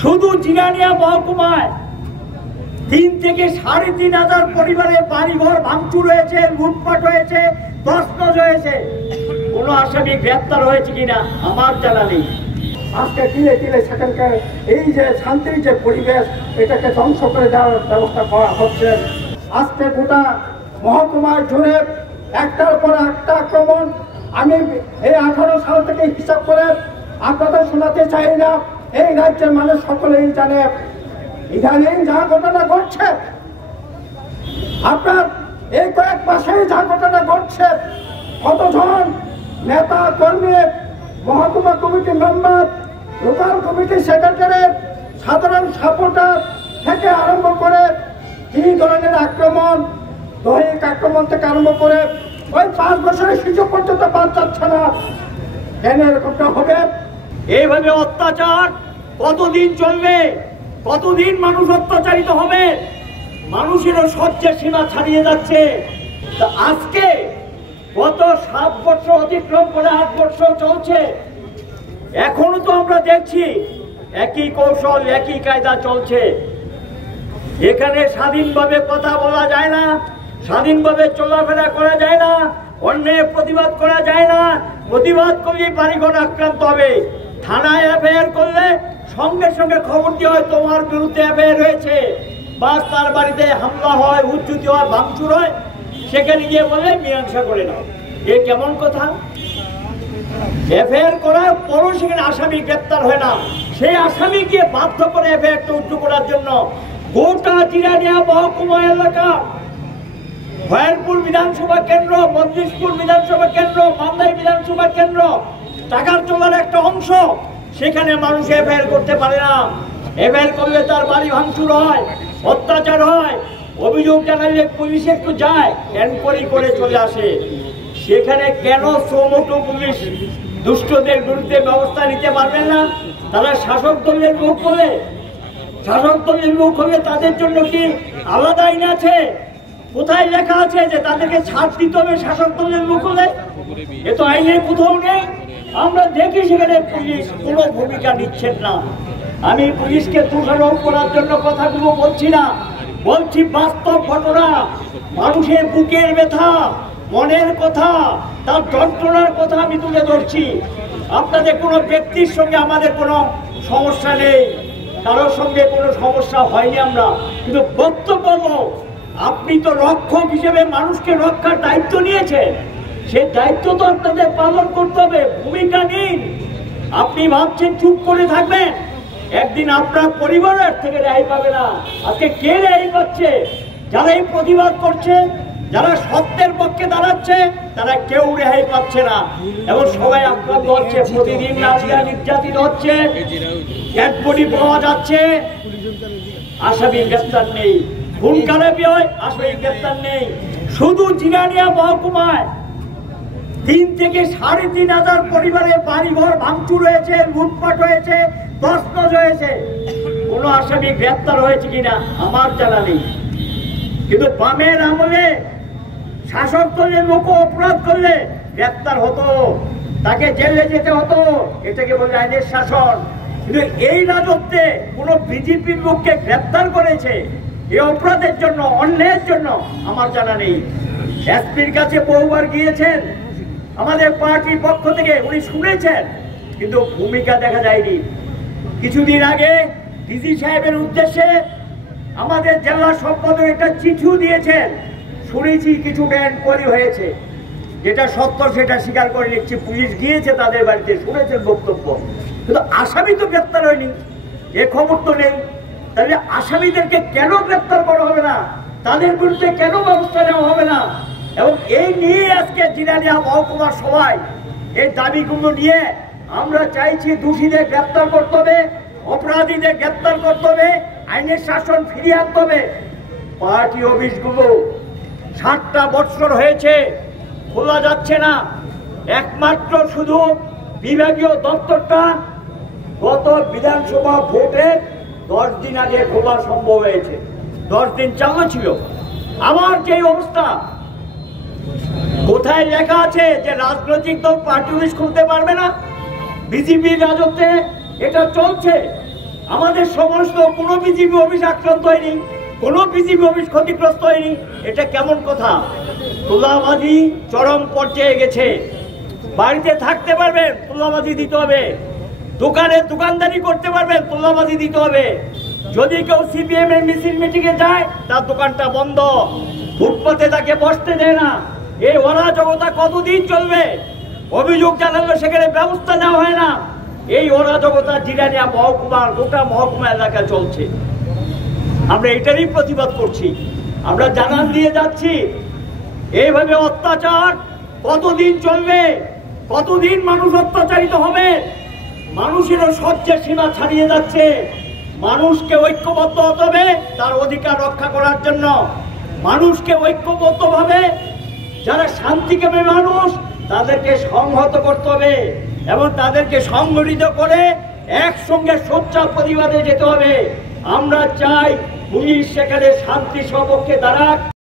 শুধু জিরানিয়া মহকুমায় 3 থেকে 3,500 পরিবারের বাড়িঘর ভাঙচুর হয়েছে, লুটপাট হয়েছে, তছনছ হয়েছে। কোন আসামি গ্রেপ্তার হয়েছে কিনা আমার জানা নেই। আজকে তিলে তিলে সেখানকার এই যে শান্তির যে পরিবেশ, এটাকে ধ্বংস করে দেওয়ার ব্যবস্থা করা হচ্ছে। আজকে গোটা মহকুমায় জুড়ে একটার পর একটা আক্রমণ। আমি এই 18 সাল থেকে হিসাব করে আপনাদের শোনাতে চাই না, এই রাজ্যের মানুষ সকলেই জানে। ইদানিং যা ঘটনা ঘটছে, আপনার এই কয়েক মাসে যা ঘটনা ঘটছে, কতজন নেতা কর্মী, মহকুমা committee member, local committee secretary, সাধারণ সাপোর্টার থেকে আরম্ভ করে কি ধরনের আক্রমণ, দৈহিক আক্রমণ থেকে আরম্ভ করে ওই 5 বছরের শিশু পর্যন্ত বাদ যাচ্ছে না। কেন এরকমটা হবে? এইভাবে অত্যাচার কতদিন চলবে? কতদিন মানুষ অত্যাচারিত হবে? মানুষেরও সহ্যের সীমা ছাড়িয়ে যাচ্ছে। তা আজকে গত 7 বছর অতিক্রম করে 8 বছর চলছে, এখনো তো আমরা দেখছি একই কৌশল, একই কায়দা চলছে। এখানে স্বাধীনভাবে কথা বলা যায় না, স্বাধীনভাবে চলাফেরা করা যায় না, অন্যায় প্রতিবাদ করা যায় না। প্রতিবাদ করলে বাড়িঘর আক্রান্ত হবে। থানায় এফআইআর করলে সঙ্গে সঙ্গে খবর দেওয়া হয় তোমার বিরুদ্ধে এফআইআর হয়েছে, বা তার বাড়িতে হামলা হয়, উচ্ছুতি হয়, ভাঙচুর হয়, সেখানে গিয়ে বলে মীমাংসা করে নাও। এ কেমন কথা? এফআইআর করার পরও সেখানে আসামি গ্রেপ্তার হয় না। সেই আসামিকে বাধ্য করে এফআইআরটা উচ্চ করার জন্য গোটা জিরানিয়া মহকুমা এলাকা, ভয়ানপুর বিধানসভা কেন্দ্র, মজলিশপুর বিধানসভা কেন্দ্র, মান্দাই বিধানসভা কেন্দ্র, টাকার চলার একটা অংশ, সেখানে মানুষ এফআইআর করতে পারে না। এফআইআর করলে তার বাড়ি ভাঙচুর হয়, অত্যাচার হয়, অভিযোগ জানালে পুলিশ একটু যায়, এনকোয়ারি করে চলে আসে। সেখানে কেন শ্রমটো পুলিশ দুষ্টদের বিরুদ্ধে ব্যবস্থা নিতে পারবে না? তারা শাসক দলের লোক বলে, শাসক দলের লোক হলে তাদের জন্য কি আলাদা আইন আছে? কোথায় লেখা আছে যে তাদেরকে ছাড় দিতে হবে শাসক দলের লোক হলে? এ তো আইনে কোথাও নেই। আমরা দেখি সেখানে পুলিশ কোনো ভূমিকা নিচ্ছেন না। আমি পুলিশকে দোষারোপ করার জন্য কথাগুলো বলছি না, বলছি বাস্তব ঘটনা, মানুষের বুকের ব্যথা, মনের কথা, তার যন্ত্রণার কথা আমি তুলে ধরছি। আপনাদের কোনো ব্যক্তির সঙ্গে আমাদের কোনো সমস্যা নেই, কারোর সঙ্গে কোনো সমস্যা হয়নি আমরা, কিন্তু বক্তব্য আপনি তো রক্ষক হিসেবে মানুষকে রক্ষার দায়িত্ব নিয়েছেন, সেই দায়িত্ব তো আপনাদের পালন করতে হবে। ভূমিকা নিন। আপনি ভাবছেন চুপ করে থাকবেন, একদিন আপনার পরিবারের থেকে রেহাই পাবে না। আজকে কে রেহাই পাচ্ছে? যারা এই প্রতিবাদ করছে, যারা সত্যের পক্ষে দাঁড়াচ্ছে, তারা কেউ রেহাই পাচ্ছে না এবং সবাই আক্রান্ত হচ্ছে। প্রতিদিন নারীরা নির্যাতিত হচ্ছে, ডেড বডি পাওয়া যাচ্ছে, আসামি গ্রেপ্তার নেই। খুন খারাপি হয়, আসামি গ্রেপ্তার নেই। শুধু জিরানিয়া মহকুমায় 3 থেকে 3,500 পরিবারের বাড়িঘর ভাঙচুর হয়েছে, লুটপাট হয়েছে, তছনছ হয়েছে। কোন আসামি গ্রেপ্তার হয়েছে কিনা আমার জানা নেই। কিন্তু বামের আমলে শাসক দলের লোক অপরাধ করলে গ্রেপ্তার হতো, তাকে জেলে যেতে হতো, এটাকে বলে আইনের শাসন। কিন্তু এই রাজত্বে কোন বিজেপির লোককে গ্রেপ্তার করেছে এই অপরাধের জন্য, অন্যায়ের জন্য আমার জানা নেই। এসপির কাছে বহুবার গিয়েছেন আমাদের পার্টির পক্ষ থেকে, উনি শুনেছেন, কিন্তু ভূমিকা দেখা যায়নি। কিছুদিন আগে ডিসি সাহেবের উদ্দেশ্যে আমাদের জেলা সম্পাদক একটা চিঠিও দিয়েছেন, শুনেছি কিছু এনকোয়ারি হয়েছে, যেটা সত্য সেটা স্বীকার করে নিচ্ছে। পুলিশ গিয়েছে তাদের বাড়িতে, শুনেছেন বক্তব্য, কিন্তু আসামি তো গ্রেপ্তার হয়নি, এ খবর তো নেই। তাহলে আসামিদেরকে কেন গ্রেপ্তার করা হবে না? তাদের বিরুদ্ধে কেন ব্যবস্থা নেওয়া হবে না? এবং এই নিয়ে আজকে জিরানিয়া মহকুমার সবাই এই দাবিগুলো নিয়ে আমরা চাইছি দোষীদের গ্রেপ্তার করতে হবে, অপরাধীদের গ্রেপ্তার করতে হবে, আইনের শাসন ফিরিয়ে আনতে হবে। পার্টি অফিসগুলো 7টা বছর হয়েছে খোলা যাচ্ছে না, একমাত্র শুধু বিভাগীয় দপ্তরটা গত বিধানসভা ভোটে 10 দিন আগে খোলা সম্ভব হয়েছে। 10 দিন চালু ছিল। আমার যে অবস্থা, কোথায় লেখা আছে যে রাজনৈতিক দল পার্টি অফিস খুলতে পারবে না? বিজেপির রাজত্বে এটা চলছে। আমাদের সমস্ত কোনো বিজিবি অফিস আক্রান্ত হয়নি, কোনো বিজিবি অফিস ক্ষতিগ্রস্ত হয়নি। এটা কেমন কথা? তোলাবাজি চরম পর্যায়ে গেছে। বাড়িতে থাকতে পারবেন, তোলাবাজি দিতে হবে। দোকানে দোকানদারি করতে পারবেন, তোলাবাজি দিতে হবে। যদি কেউ সিপিএম এর মিছিল মিটিংয়ে যায়, তার দোকানটা বন্ধ, ফুটপাতে তাকে বসতে দেয় না। এই অরাজকতা কতদিন চলবে? অভিযোগ জানালে সেখানে ব্যবস্থা নেওয়া হয় না। এই অরাজকতা জিরানিয়া মহকুমার গোটা মহকুমা এলাকা চলছে। আমরা এটারই প্রতিবাদ করছি। আমরা জানান দিয়ে যাচ্ছি, এইভাবে অত্যাচার কতদিন চলবে? কতদিন মানুষ অত্যাচারিত হবে? মানুষেরও সহ্যের সীমা ছাড়িয়ে যাচ্ছে। মানুষকে ঐক্যবদ্ধ হতে হবে তার অধিকার রক্ষা করার জন্য। মানুষকে ঐক্যবদ্ধভাবে, যারা শান্তিকামী মানুষ, তাদেরকে সংহত করতে হবে এবং তাদেরকে সংগঠিত করে একসঙ্গে সোচ্চার প্রতিবাদে যেতে হবে। আমরা চাই পুলিশ সেখানে শান্তি সপক্ষে দাঁড়াক।